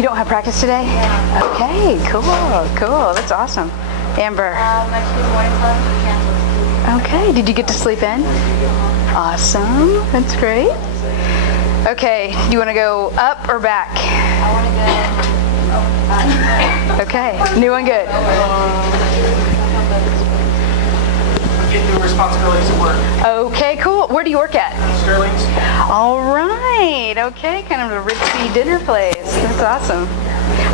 You don't have practice today? Yeah. Okay, cool. That's awesome. Amber. My Tuesday morning class was canceled. Okay, did you get to sleep in? Awesome, that's great. Okay, do you want to go up or back? I want to go back. Okay, new and good. Get new responsibilities at work. Okay, cool. Where do you work at? Sterling's. All right, okay, kind of a ritzy dinner place. That's awesome.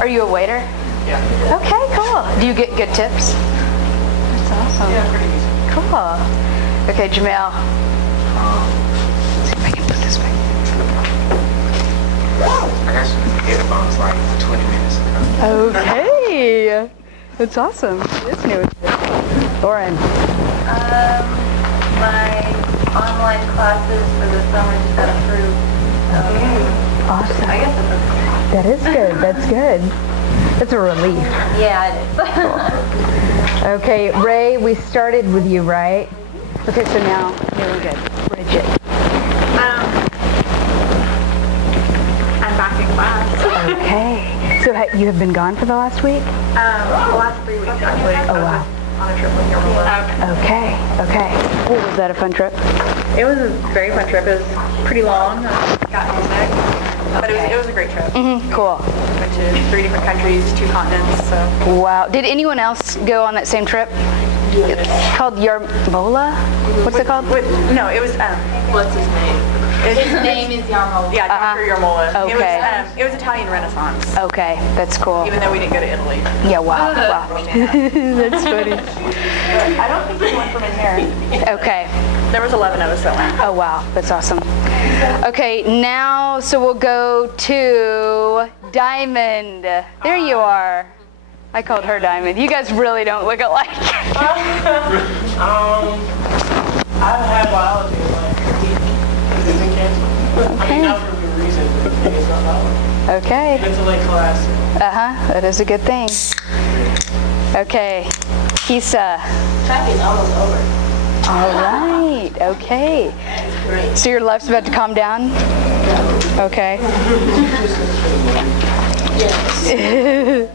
Are you a waiter? Yeah. Okay, cool. Do you get good tips? That's awesome. Yeah, pretty easy. Cool. Okay, Jamel. Let's see if I can put this back. I got some headphones like 20 minutes ago. Okay. That's awesome. That's new. Lauren. My online classes for the summer just got approved. Awesome. I guess That is good. That's good. That's a relief. yeah, it is. Okay, Ray, we started with you, right? Okay, so now, here we go. Bridget. I'm back in class. Okay. So you have been gone for the last week? The last 3 weeks actually. Oh, wow. On a trip with your mom. Okay. Well, was that a fun trip? It was a very fun trip. It was pretty long. Got homesick. But it was a great trip. Cool. Went to 3 different countries, 2 continents, so. Wow. Did anyone else go on that same trip? It's called Yarmola? What's it called? No, it was, what's his name? His name is Yarmola. Yeah, Dr. Yarmola. Okay. It was Italian Renaissance. Okay, that's cool. Even though we didn't go to Italy. Yeah, wow. That's funny. I don't think anyone from in here. Okay. There was 11 of us that went. Oh, wow. That's awesome. Okay, now, so we'll go to Diamond. There you are. I called her Diamond. You guys really don't look alike. I've had biology like a week because it's been canceled. I mean, not for a good reason, but it's not biology. Okay. It's a late class. That is a good thing. Okay, Kisa. Track is almost over. All right, okay. So your life's about to calm down? Okay. Yes.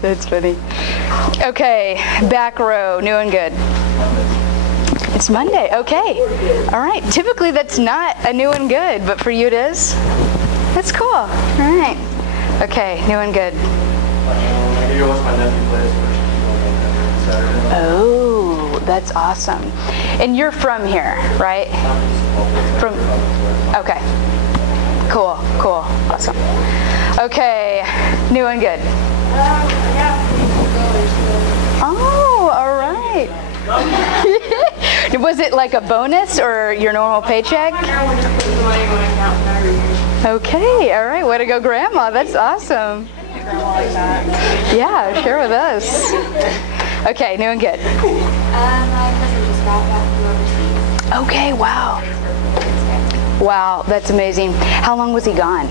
That's funny. Okay, back row, new and good. It's Monday, okay. All right, typically that's not a new and good, but for you it is? That's cool, all right. Okay, new and good. I get to watch my nephew play his first Saturday. Oh, that's awesome. And you're from here, right? From, okay. Cool, awesome. Okay, new and good. Oh, all right. Was it like a bonus or your normal paycheck? Okay, all right. Way to go, Grandma. That's awesome. Yeah, share with us. Okay, new and good. My cousin just got back from overseas. Okay, wow. Wow, that's amazing. How long was he gone?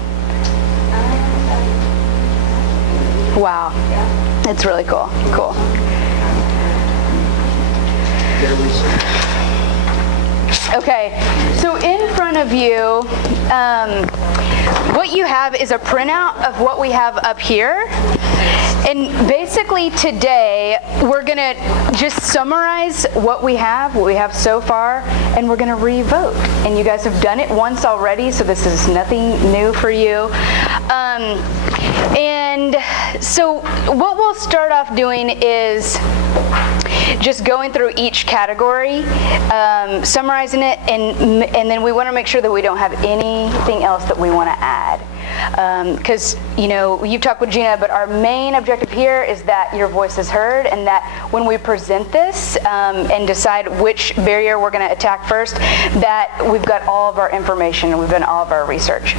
Wow, that's really cool. Cool. Okay, so in front of you, what you have is a printout of what we have up here. And basically today, we're gonna just summarize what we have so far, and we're gonna re-vote. And you guys have done it once already, so this is nothing new for you. And so what we'll start off doing is just going through each category, summarizing it, and then we want to make sure that we don't have anything else that we want to add. Because, you know, you've talked with Gina, but our main objective here is that your voice is heard, and that when we present this and decide which barrier we're going to attack first, that we've got all of our information and we've done all of our research.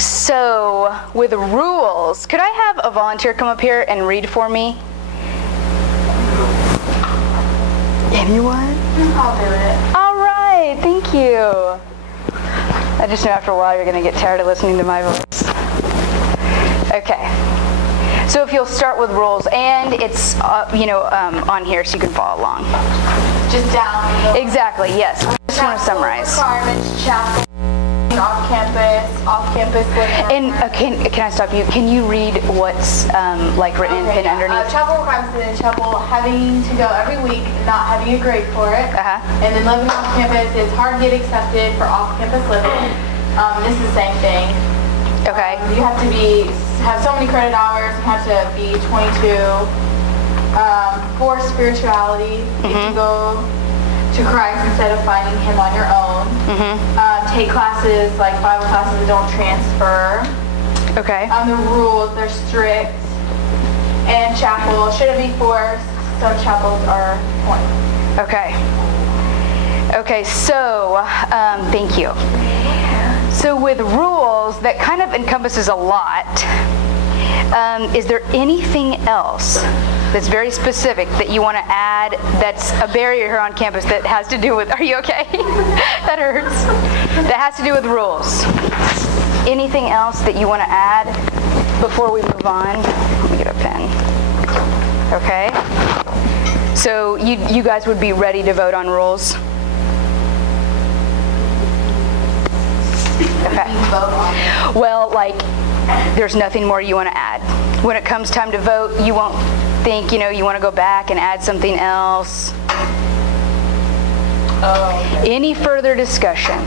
So, with rules, could I have a volunteer come up here and read for me? Anyone? I'll do it. All right, thank you. I just know after a while you're going to get tired of listening to my voice. Okay. So if you'll start with rules, and it's on here so you can follow along. Just down. Exactly. Yes. I just want to summarize. Requirements, chapter, off-campus campus, off-campus living. And can I stop you? Can you read what's like written in pen underneath? Chapel requirements in chapel, having to go every week, not having a grade for it. And then living off campus is hard to get accepted for off-campus living. This is the same thing. Okay. You have to have so many credit hours. You have to be 22. For spirituality, you can go to Christ instead of finding Him on your own. Take classes like Bible classes that don't transfer. Okay. The rules, they're strict. And chapel shouldn't be forced. Some chapels are 20. Okay. Okay, so thank you. So with rules, that kind of encompasses a lot. Is there anything else that's very specific that you want to add that's a barrier here on campus that has to do with, are you okay? That hurts. That has to do with rules. Anything else that you want to add before we move on? Let me get a pen. Okay. So you guys would be ready to vote on rules? Okay. Well, like, there's nothing more you want to add. When it comes time to vote, you won't think, you want to go back and add something else. Any further discussion?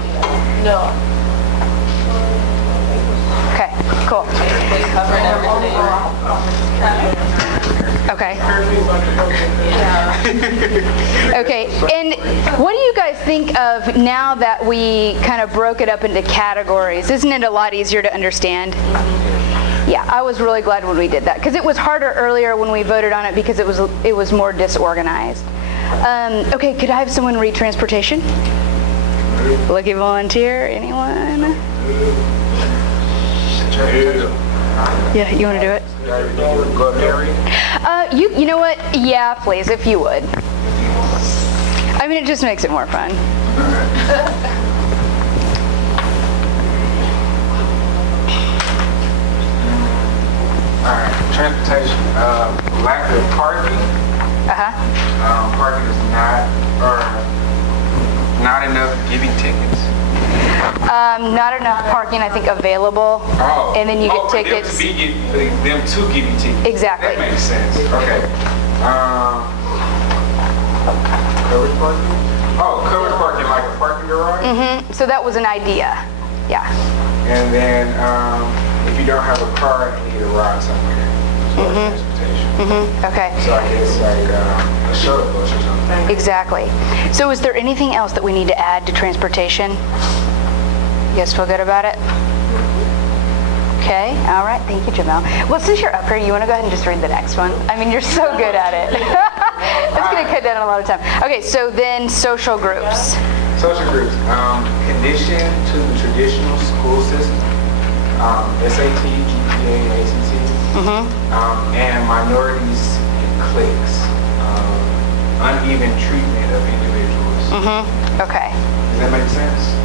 No. Okay, cool. Okay. Okay, and what do you guys think of now that we kind of broke it up into categories? Isn't it a lot easier to understand? Yeah, I was really glad when we did that because it was harder earlier when we voted on it because it was more disorganized. Okay, could I have someone read transportation? Lucky volunteer, anyone? Yeah, you want to do it? You know what? Yeah, please, if you would. I mean, it just makes it more fun. Alright, transportation, lack of parking. Parking is not enough giving tickets. Not enough parking, I think, available. Oh. And then you get tickets. Them to give you tickets. Exactly. That makes sense. Okay. Covered parking? Oh, covered parking, like a parking garage? So that was an idea. Yeah. And then if you don't have a car, you need a ride somewhere. So transportation. Okay. So I guess like a shuttle bus or something. Exactly. So is there anything else that we need to add to transportation? You guys feel good about it? Okay. All right. Thank you, Jamel. Well, since you're up here, you want to go ahead and just read the next one? I mean, you're so good at it. It's going to cut down a lot of time. Okay. So then social groups. Social groups. Condition to the traditional school system. SAT, GPA, ACT. And minorities and cliques. Uneven treatment of individuals. Okay. Does that make sense?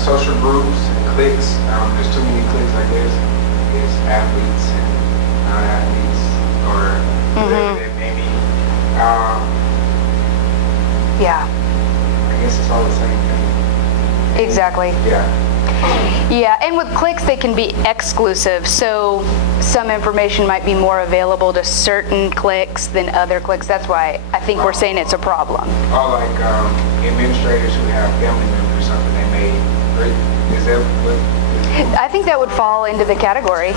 Social groups and cliques. There's too many cliques, I guess. There's athletes and non-athletes, or whatever that may be. Yeah. I guess it's all the same thing. Exactly. Yeah. Yeah, and with cliques, they can be exclusive. So some information might be more available to certain cliques than other cliques. That's why I think we're saying it's a problem. Or like administrators who have family members or something, they may, is that what? I think that would fall into the category.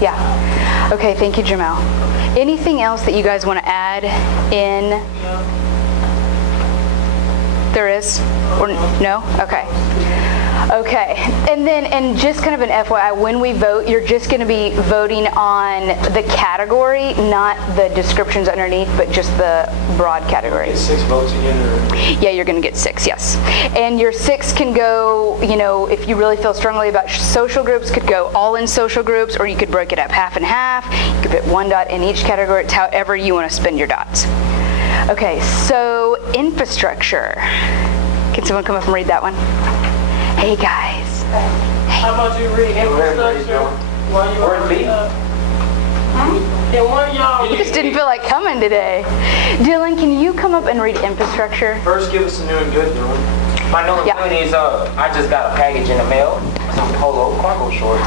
Yeah. Okay, thank you, Jamal. Anything else that you guys want to add in? There is? Or no? Okay. Okay, and just kind of an FYI, when we vote, you're just going to be voting on the category, not the descriptions underneath, but just the broad category. Get 6 votes again? Or? Yeah, you're going to get 6, yes. And your 6 can go, if you really feel strongly about social groups, could go all in social groups, or you could break it up half and half. You could put 1 dot in each category. It's however you want to spend your dots. Okay, so infrastructure. Can someone come up and read that one? Hey guys. How about you read infrastructure while you are reading up? And one of y'all. You just didn't feel like coming today. Dylan, can you come up and read infrastructure? First, give us a new and good, Dylan. My new employee is I just got a package in the mail. Some polo cargo shorts.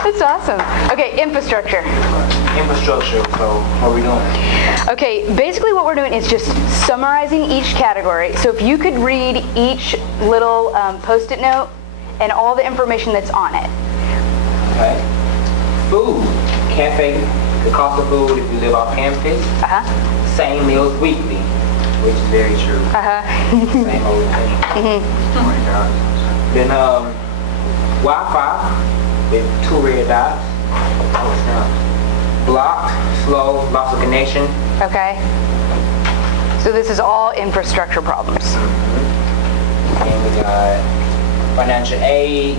That's awesome. Okay, infrastructure. Infrastructure. So what are we doing? Okay, basically what we're doing is just summarizing each category. So if you could read each little post-it note and all the information that's on it. Okay. Food. Cafe. The cost of food if you live off campus. Same meals weekly, which is very true. Same old thing. Oh my God. Then Wi-Fi with 2 red dots. Oh snap. Blocked, slow, loss of connection. Okay. So this is all infrastructure problems. And we got financial aid,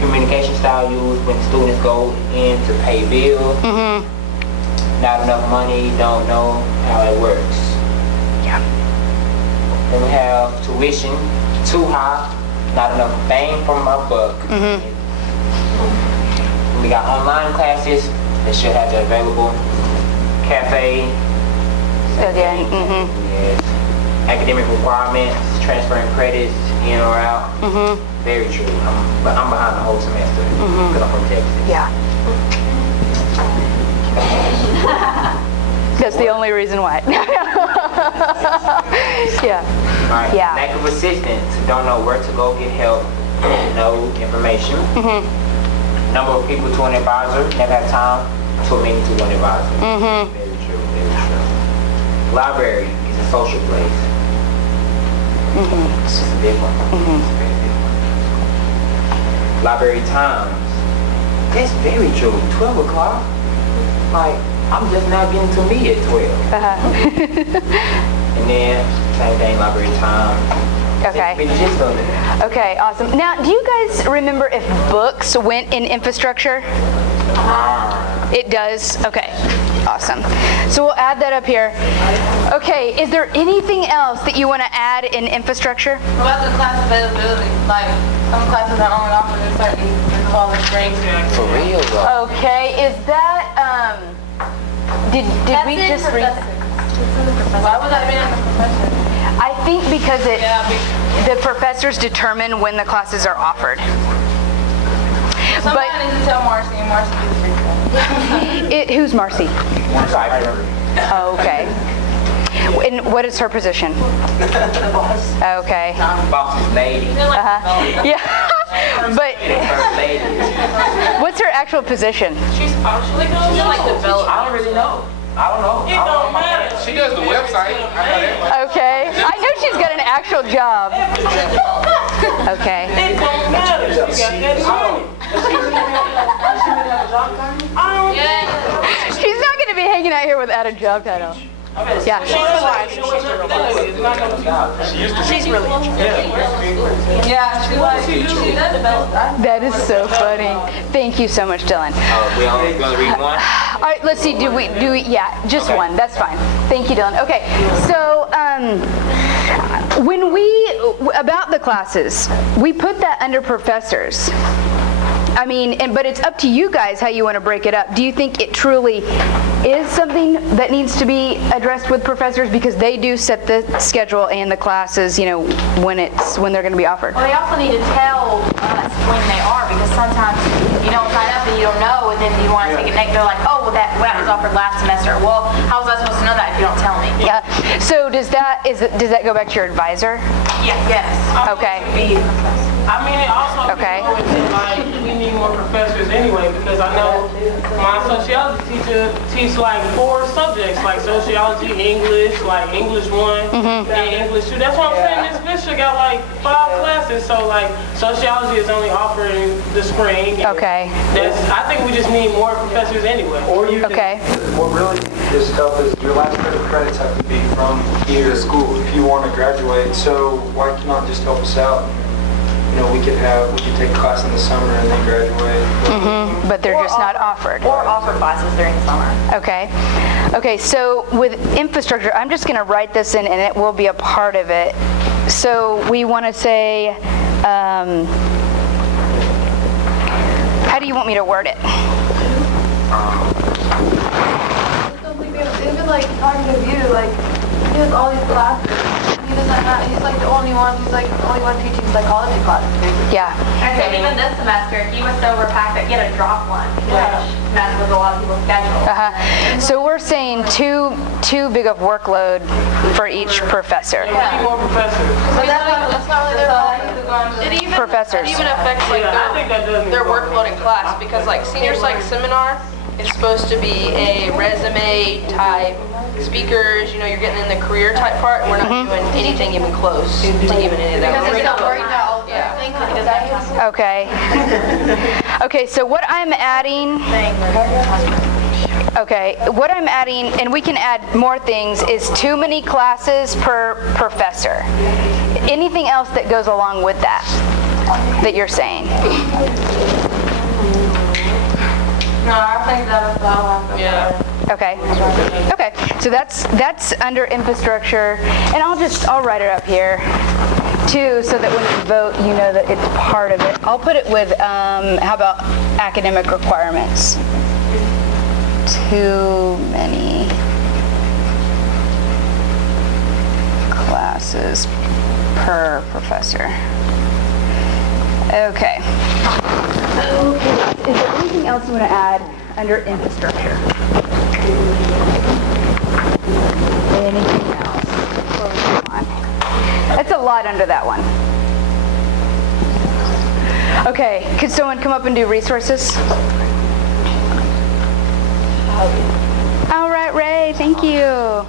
communication style used when students go in to pay bills. Not enough money, don't know how it works. Yeah. Then we have tuition, too high, not enough bang for my buck. We got online classes, they should have that available. Cafe. Again. Yes. Academic requirements, transferring credits in or out. Very true. But I'm behind the whole semester because I'm from Texas. Yeah. That's the only reason why. Yeah. Right. Yeah. Lack of assistance. Don't know where to go get help. No information. Number of people to an advisor. Never have time to a meeting to an advisor. Very true. Very true. Library is a social place. It's just a big one. It's a very big one. Library times. That's very true. 12 o'clock. Like, I'm just now getting to me at 12. And then, same thing, library time. Okay. Just on it. Okay, awesome. Now, do you guys remember if books went in infrastructure? It does? Okay, awesome. So we'll add that up here. Okay, is there anything else that you want to add in infrastructure? What about the class availability? Like, some classes are only offered in certain college grades. For real, though. Okay, is that, did we just read that? Why would that be in the profession? I think because the professors determine when the classes are offered. Somebody needs to tell Marcy, and Marcy needs to Who's Marcy? Cypher. Oh, okay. And what is her position? the boss. Okay. Boss's lady. Yeah. But First lady. what's her actual position? She's like developed. I don't really know. I don't know. It don't matter. She does the website. I know that much. Okay. I know she's got an actual job. Okay. It don't matter. You got that money. She's not going to be hanging out here without a job title. Yeah. She's really interested. Yeah, she does develop that. That is so funny. Thank you so much, Dylan. We only gonna read one? All right, let's see. Do we? Yeah, just one. That's fine. Thank you, Dylan. Okay. So, when about the classes, we put that under professors. I mean, but it's up to you guys how you want to break it up. Do you think it truly is something that needs to be addressed with professors because they do set the schedule and the classes, you know, when they're going to be offered? Well, they also need to tell us when they are, because sometimes you don't sign up and you don't know, and then you want to take it next. They're like, oh, well, that was offered last semester. Well, how was I supposed to know that if you don't tell me? Yeah. So does that go back to your advisor? Yes. Okay. I mean, it also Okay. goes into, like, we need more professors anyway, because I know my sociology teacher teaches like 4 subjects, like sociology, English, like English 1, and English 2. That's what I'm saying. This Bishop got like 5 classes, so like sociology is only offered in the spring. Okay. I think we just need more professors anyway. Or you can, Okay. what really is tough is your last set of credits have to be from here school if you want to graduate. So why not just help us out? You know, we could take a class in the summer and then graduate. But they're just not offered. Or offer classes during the summer. Okay. Okay, so with infrastructure, I'm just going to write this in and it will be a part of it. So we want to say, how do you want me to word it? It's like talking to you, like, he has all these classes. doesn't have, he's like the only one teaching psychology classes, basically. Yeah. And so even this semester, he was so overpacked that he had to drop one, which messed with a lot of people's schedules. So we're saying too big of workload for each professor. We need more professors. But that's not really their fault. Professors. It even affects like I think that does their workload in class because like senior psych seminar is supposed to be a resume type speakers, you know, you're getting in the career type part, and we're not doing anything even close to even any of that. Because We're it's not gonna- worried about all the things that he doesn't have. Okay. Okay, so what I'm adding, what I'm adding, and we can add more things, is too many classes per professor. Anything else that goes along with that you're saying? No, I think that was all. Yeah. Okay. Okay. So that's under infrastructure, and I'll write it up here too, so that when you vote, you know that it's part of it. I'll put it with how about academic requirements? Too many classes per professor. Okay. Okay. Is there anything else you want to add under infrastructure? Anything else before we move on? That's a lot under that one. Okay, could someone come up and do resources? All right, Ray, thank you.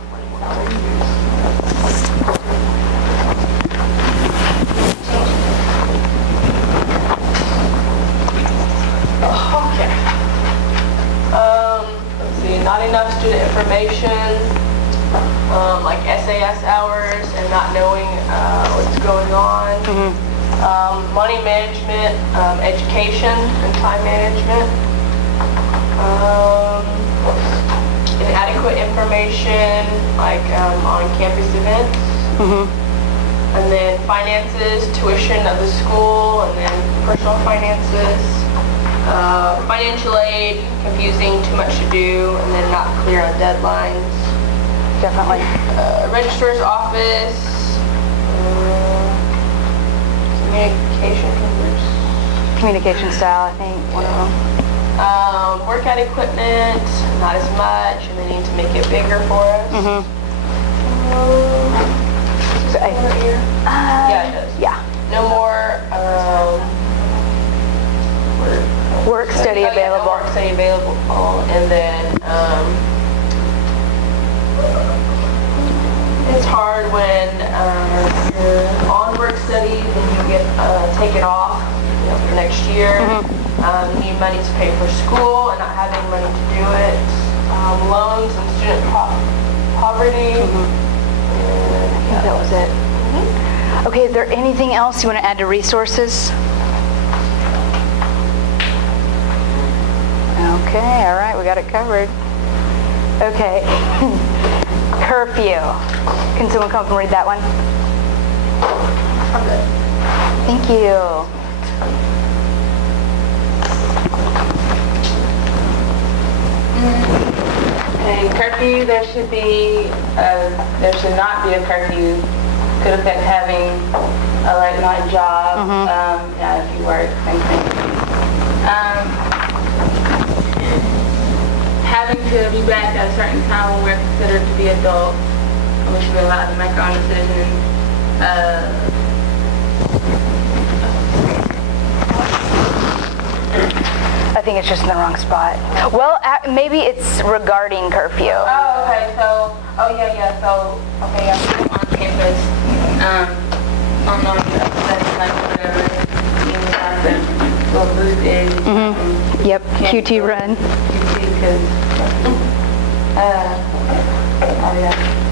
Okay. Let's see, not enough student information, like SAS hours and not knowing what's going on. Money management, education and time management. Inadequate information, like on campus events. And then finances, tuition of the school, and then personal finances. Financial aid, confusing, too much to do, and then not clear on deadlines. Definitely. Registrar's office, Communication style, I think, one of them. Workout equipment, not as much, and they need to make it bigger for us. Yeah, it does. Yeah. No more Work study available. No work study available, and then it's hard when you're on work study and you get taken off for next year. You need money to pay for school and not having money to do it. Loans and student poverty. I think that was it. Okay, is there anything else you want to add to resources? Okay, all right, we got it covered. Okay. Curfew. Can someone come up and read that one? I'm good. Thank you. Okay, curfew, there should not be a curfew. Could affect having a late night job, if you work, same thing. Having to be back at a certain time when we're considered to be adults, and we should be allowed to make our own decisions. I think it's just in the wrong spot. Well, maybe it's regarding curfew. Oh, okay, so, on campus, on like whatever, you have to go booth is. Yep, QT run. QT, because,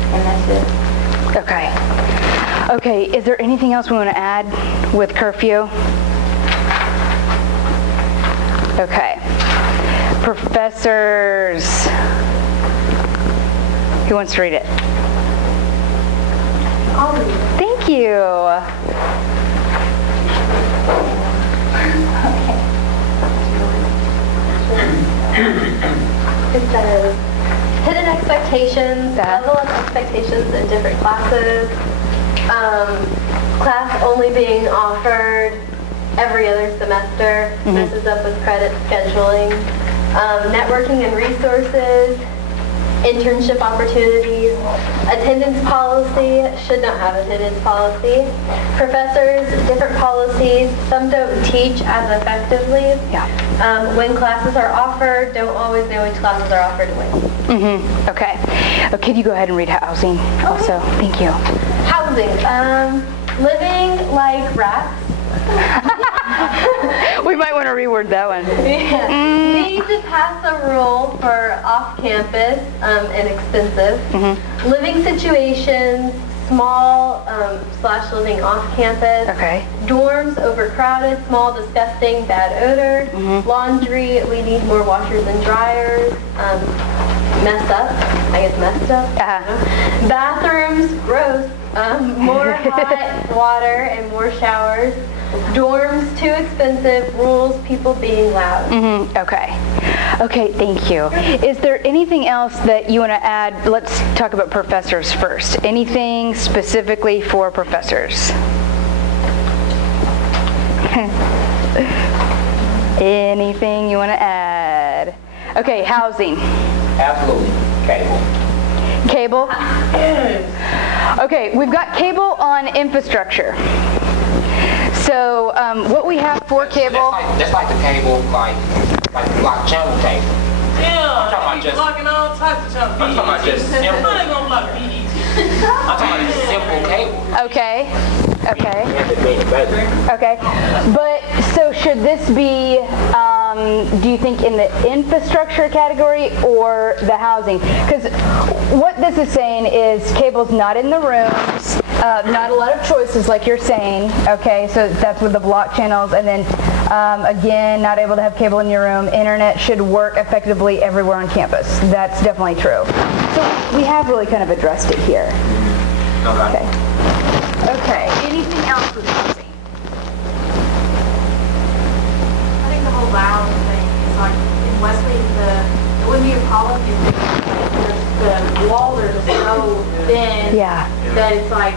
and that's it. Okay. Okay, is there anything else we want to add with curfew? Okay. Professors. Who wants to read it? I'll read it. Thank you. It says, hidden expectations, level of expectations in different classes. Class only being offered every other semester messes up with credit scheduling. Networking and resources, internship opportunities, attendance policy, should not have attendance policy. Professors, different policies, some don't teach as effectively. When classes are offered, don't always know which classes are offered when. Okay. Could you go ahead and read housing also? Thank you. Housing, living like rats. We might want to reword that one. Need to pass a rule for off-campus and expensive. Living situations, small / living off-campus. Dorms overcrowded, small, disgusting, bad odor. Laundry, we need more washers and dryers. Messed up. Bathrooms, gross. More hot water and more showers. Dorms, too expensive. Rules, people being loud. Okay, thank you. Is there anything else that you want to add? Let's talk about professors first. Anything specifically for professors? Anything you want to add? Okay, housing. Absolutely. Cable. Cable? Okay, we've got cable on infrastructure. So what we have for cable... That's like the cable, like block channel cable. Yeah, I'm talking about he's blocking all types of channels. I'm talking about just simple. How they gonna block BET? I'm talking about just simple cable. Okay. But so should this be, do you think in the infrastructure category or the housing? Because what this is saying is cable's not in the rooms, not a lot of choices like you're saying, okay, so that's with the block channels, and then again, not able to have cable in your room. Internet should work effectively everywhere on campus. That's definitely true. So we have really kind of addressed it here. Okay, anything else with housing? I think the whole lounge thing is like, in Wesley, it wouldn't be a problem if the walls are just so thin that it's like,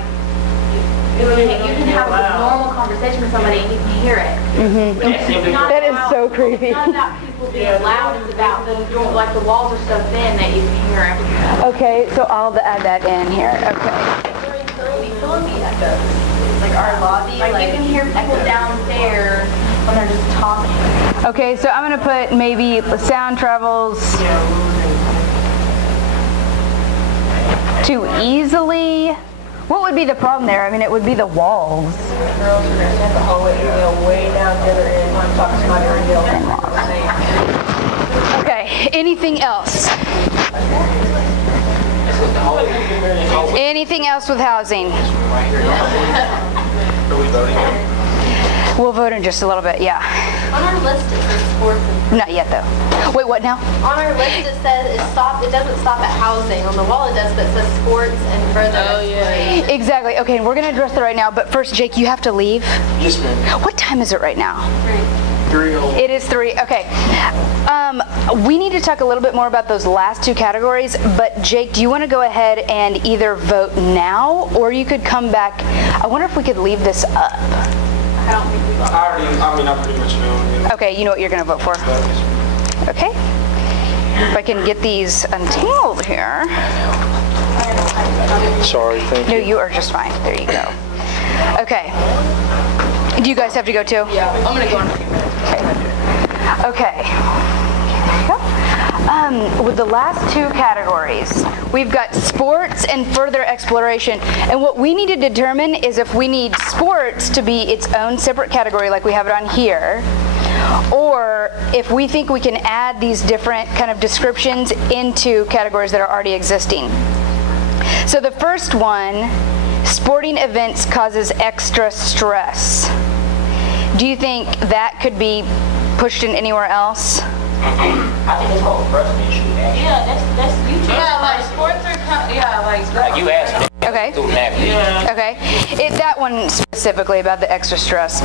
you can have a normal conversation with somebody and you can hear it. That is so creepy. It's not about people being loud, it's about the walls are so thin that you can hear everything. Okay, so I'll add that in here. Okay. Like our lobby, like you can hear people downstairs when they're just talking. Okay, so I'm going to put maybe sound travels too easily. What would be the problem there? I mean, it would be the walls. Girls are going to stand the hallway and way down the other end. I'm talking to my Okay, anything else? Anything else with housing? We'll vote in just a little bit, yeah. On our list it says sports and... Not yet, though. Wait, what now? On our list it says it doesn't stop at housing. On the wall it does, but it says sports and further exploration. Exactly. Okay, and we're going to address that right now. But first, Jake, you have to leave. Yes, ma'am. What time is it right now? 3. It is 3. Okay. We need to talk a little bit more about those last two categories. But Jake, do you want to go ahead and either vote now, or you could come back? I wonder if we could leave this up. I don't think we will. I pretty much know. Yeah. Okay, you know what you're going to vote for. Okay. If I can get these untangled here. Sorry, thank you. No, you are just fine. There you go. Okay. Do you guys have to go too? Yeah, I'm going to go in a few minutes. Okay. With the last two categories, we've got sports and further exploration. And what we need to determine is if we need sports to be its own separate category like we have it on here, or if we think we can add these different kind of descriptions into categories that are already existing. So the first one, sporting events causes extra stress. Do you think that could be pushed in anywhere else? I think it's whole freshman issue, actually. Yeah, that's you too. Yeah, like sports are Like you asked me. Okay. Student athletes. Okay. That one specifically about the extra stress.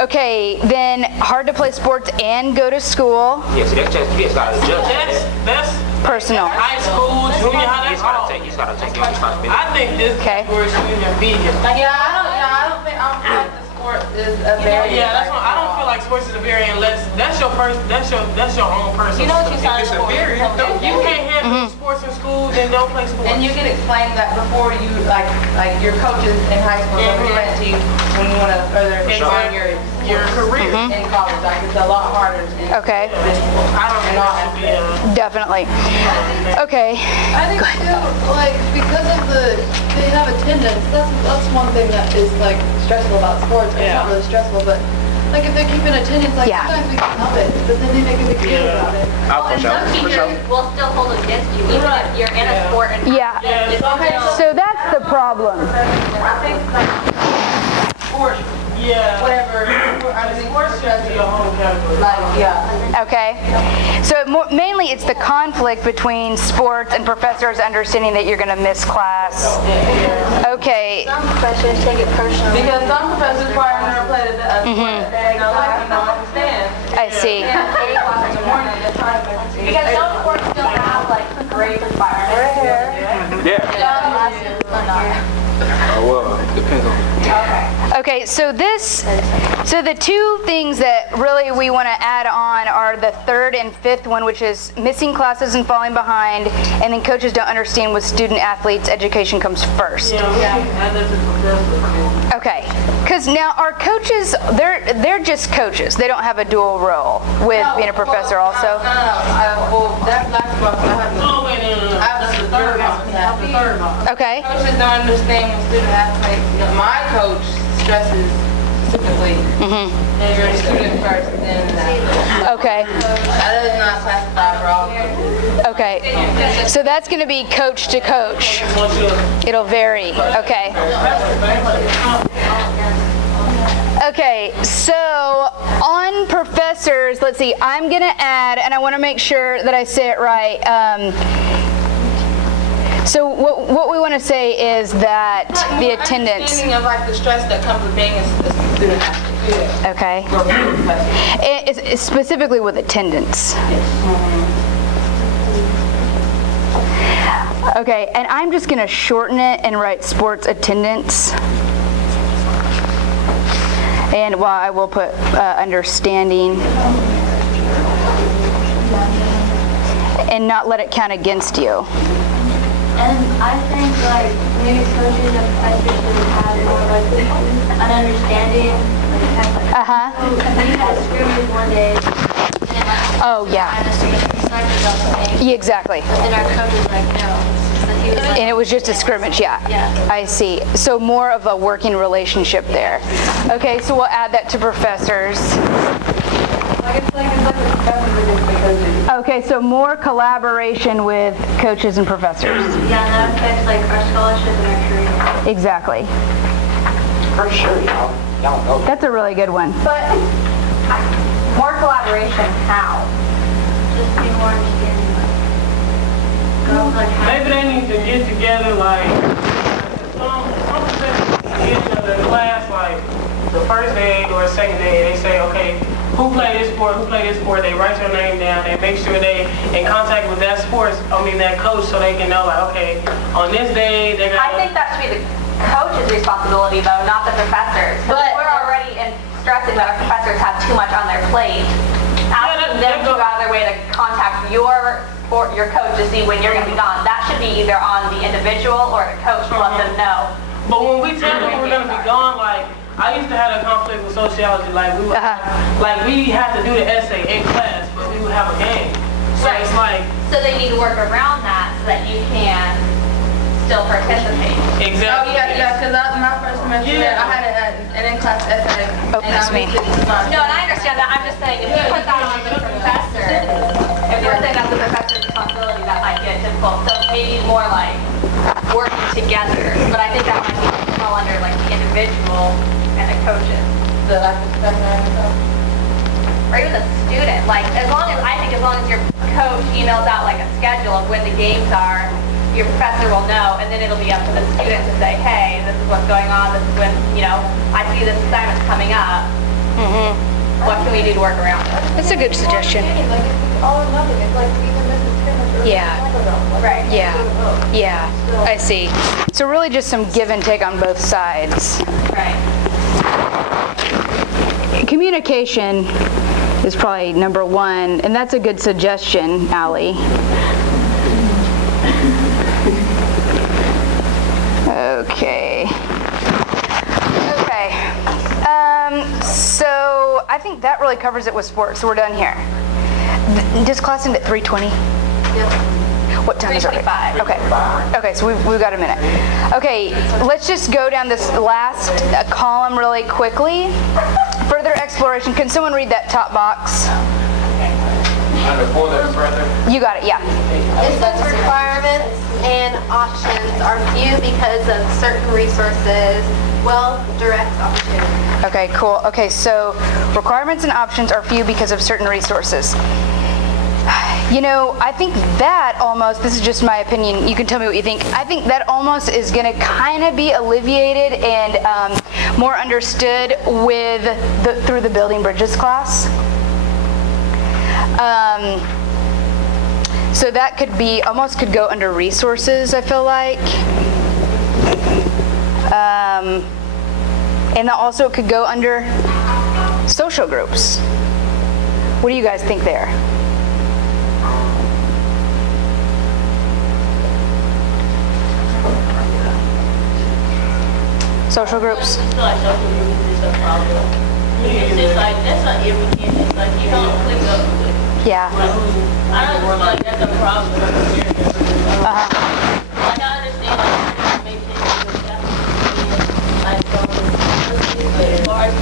Okay, then hard to play sports and go to school. Yeah, so that's just, you just gotta adjust. That's Personal. high school, junior high, that's all. You just gotta take your responsibility. I think this category shouldn't even be here. I don't think the sport is a barrier. Yeah, that's why I don't feel like sports is a barrier unless that's your own personal. You know what you stuff. signed If it's a up for. barrier, you can't have sports in school, then don't play sports. And you can explain that before you, like your coaches in high school will explain to you when you want to further define your career in college. Like it's a lot harder. Okay. I don't think that should be a... Definitely. Okay. I think too, like, because of they have attendance, that's one thing that is like stressful about sports. It's not really stressful, but like if they're keeping attendance, like sometimes we can help it, but then they make a big deal about it. And some teachers will still hold it against you, even if you're in a sport and So that's the problem. I think like sports, whatever. I mean, Sports should be a whole category. Okay. So mainly it's the conflict between sports and professors understanding that you're going to miss class. Okay. some professors take it personally. Because some professors require never play the day, I don't understand. I see. 8 o'clock in the morning, they're trying to make Because some sports still have like grade requirements. Well, it depends on. Okay, so the two things that really we want to add on are the third and fifth one, which is missing classes and falling behind, and then coaches don't understand with student athletes, education comes first. Okay, because now our coaches, they're just coaches. They don't have a dual role with being a professor also. Well, that last month, I have the third month. Okay. Coaches don't understand when student athletes. My coach stresses specifically you're a student first, then Okay. that is not classified for all coaches. Okay. So that's going to be coach to coach. It'll vary. Okay. Okay, so on professors, let's see, I'm going to add, and I want to make sure that I say it right. So what we want to say is that the attendance. Understanding of like the stress that comes with being a student athlete. Okay. It's specifically with attendance. Okay, and I'm just going to shorten it and write sports attendance. And while I will put understanding and not let it count against you. And I think like maybe coaches and professors should have more like an understanding, like kind of like we had scrimmage one day and oh yeah. Yeah, exactly. But then our coach was like, no. And it was just a scrimmage, yeah. I see. So more of a working relationship there. Okay, so we'll add that to professors. Okay, so more collaboration with coaches and professors. Yeah, and that affects like our scholarship and our career. Exactly. For sure, y'all know. That's a really good one. But more collaboration, how? Just be more understanding. Maybe they need to get together like some get together in class like the first day or second day. They say, okay, who played this sport? They write their name down. They make sure they in contact with that that coach, so they can know like, okay, on this day they're gonna. I think that should be the coach's responsibility though, not the professors. But we're already stressing that our professors have too much on their plate. Asking them to go out of their way to contact your coach to see when you're going to be gone. That should be either on the individual or the coach to let them know. But when we tell them we're going to be gone, like I used to have a conflict with sociology. Like we would, like we had to do the essay in class, but we would have a game. So it's like. So they need to work around that so that you can still participate. Exactly. Oh yeah, because my first semester, I had an in-class essay. Oh, that's me. No, and I understand that. I'm just saying if you put that on the professor, if you're saying that's the professor's responsibility, that might get difficult. So maybe more like working together. But I think that might fall under like the individual and the coaches. The professor or even the student. Like as long as your coach emails out like a schedule of when the games are, your professor will know, and then it'll be up to the student to say, hey, this is what's going on, this is when, I see this assignment's coming up. What can we do to work around it? That's a good suggestion. Like, it's all or nothing. It's like either miss a scrimmage or Yeah. Right. Yeah, I see. So really just some give and take on both sides. Right. Communication is probably number one, and that's a good suggestion, Allie. Okay. So I think that really covers it with sports, so we're done here. Does class end at 3:20? Yep. What time is it? 3:25. Okay, so we've got a minute. Okay, let's just go down this last column really quickly. Further exploration. Can someone read that top box? Under further. You got it, yeah. It says requirements and options are few because of certain resources, wealth, direct opportunity. Okay, cool. Okay, so requirements and options are few because of certain resources. You know, I think that almost, this is just my opinion, you can tell me what you think, I think that almost is going to kind of be alleviated and more understood with through the building bridges class. So that could be, almost could go under resources, I feel like. And that also could go under social groups. What do you guys think there? Social groups? I feel like social groups is a problem. It's just like, that's not everything. It's like you don't click up with it. Yeah. I don't feel like that's a problem. Like I understand like information is definitely like but as far as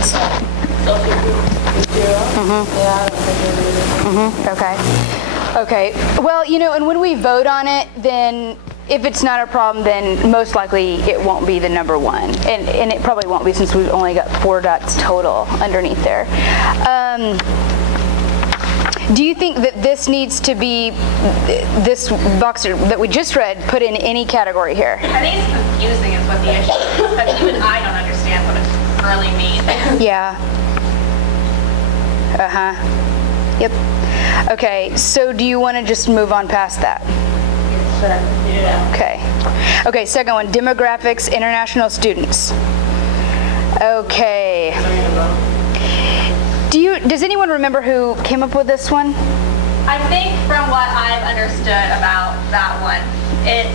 social groups, yeah, I don't think it is. Okay. Well, you know, and when we vote on it, then if it's not a problem, then most likely it won't be the number one. And it probably won't be since we've only got 4 dots total underneath there. Do you think that this needs to be, this box that we just read, put in any category here? I think it's confusing is what the issue is, because even I don't understand what it really means. Yeah. Yep. Okay, so do you want to just move on past that? Yeah. Okay. Okay, second one, demographics, international students. Okay. Does anyone remember who came up with this one? I think from what I've understood about that one, it's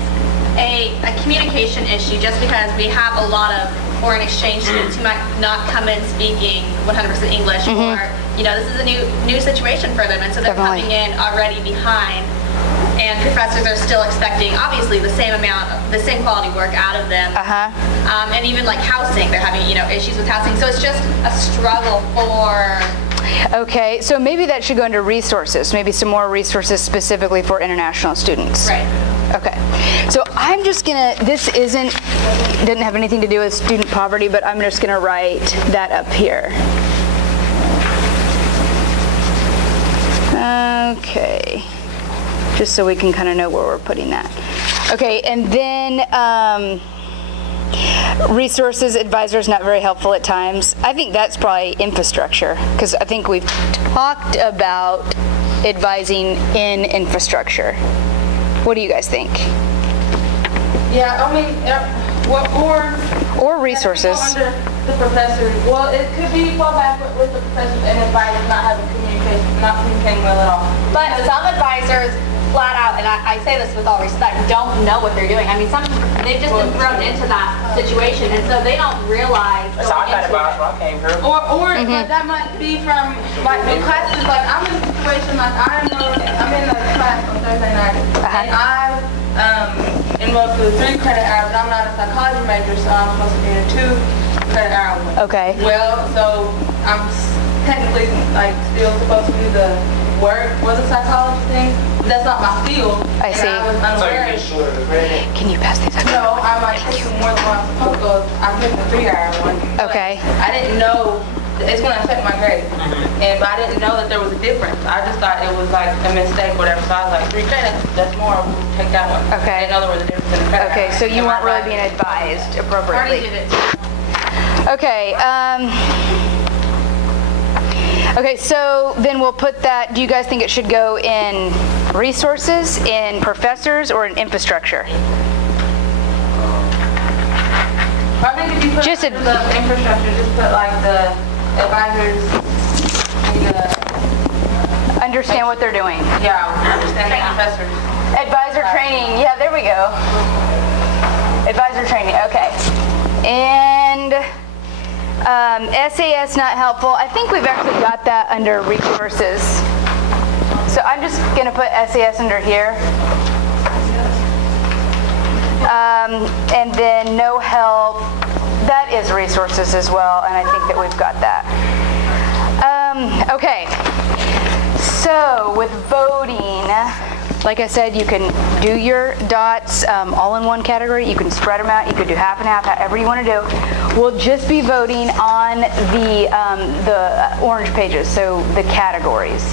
a communication issue just because we have a lot of foreign exchange students who might not come in speaking 100% English or, you know, this is a new situation for them and so they're coming in already behind and professors are still expecting obviously the same quality work out of them. And even like housing, they're having, you know, issues with housing. So it's just a struggle for... Okay, so maybe that should go into resources, maybe some more resources specifically for international students. Right. Okay, so I'm just gonna, this didn't have anything to do with student poverty, but I'm just gonna write that up here. Okay, just so we can kind of know where we're putting that. Okay, and then resources, advisors not very helpful at times. I think that's probably infrastructure, because I think we've talked about advising in infrastructure. What do you guys think? Yeah, I mean, what more? Or resources. Under the professors. Well, it could be fall back with the professors and advisors not having communication, not communicating well at all. But some advisors flat out, and I say this with all respect, don't know what they're doing. I mean, they've just been thrown into that situation, and so they don't realize. That's how I got advice when I came here. Or but that might be from like the classes. Like I'm in a situation like I'm in a class on Thursday night, and I enrolled for the 3 credit hour, but I'm not a psychology major, so I'm supposed to be in a 2 credit hour one. Okay. Well, so I'm technically like still supposed to do the work for the psychology thing. That's not my field. I see. I was unaware. Can you pass these out? No, I might take more than what I'm supposed to. I'm taking the 3-hour one. Okay. I didn't know it's going to affect my grade, but I didn't know that there was a difference. I just thought it was like a mistake, whatever. So I was like, 3 credits, that's more. We'll take that one. Okay. I didn't know there was a difference in the credit. Okay, so you weren't really being advised appropriately. Okay. Okay, so then we'll put that, do you guys think it should go in resources, in professors, or in infrastructure? I think if you put Just the infrastructure, just put like the advisors, understand what they're doing. yeah, understand the professors. Advisor training, yeah, there we go. Advisor training, okay. And SAS not helpful. I think we've actually got that under resources. So I'm just gonna put SAS under here. And then no help, that is resources as well, and I think that we've got that. Okay, so with voting, like I said, you can do your dots all in one category. You can spread them out. You could do half and half, however you want to do. We'll just be voting on the orange pages, so the categories.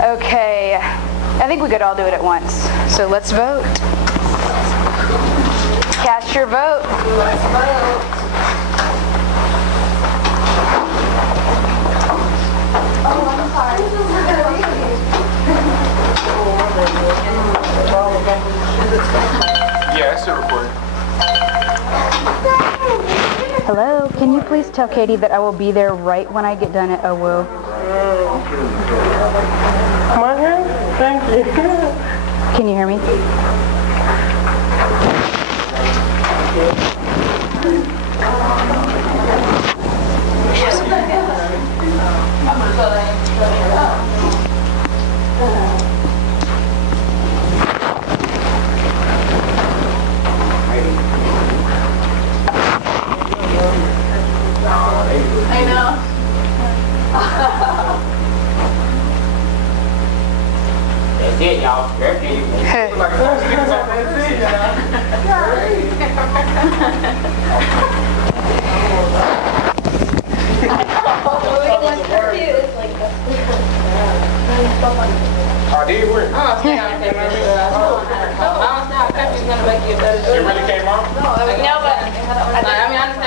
Okay, I think we could all do it at once. So let's vote. Cast your vote. Let's vote. Oh, I'm sorry. Yeah, it's still recording. Hello, can you please tell Katie that I will be there right when I get done at OWO? Come on here. Thank you. Can you hear me? I know. That's it, y'all. Oh, did it work? I don't understand how country's gonna make you a better It really came off? No, but I mean, I understand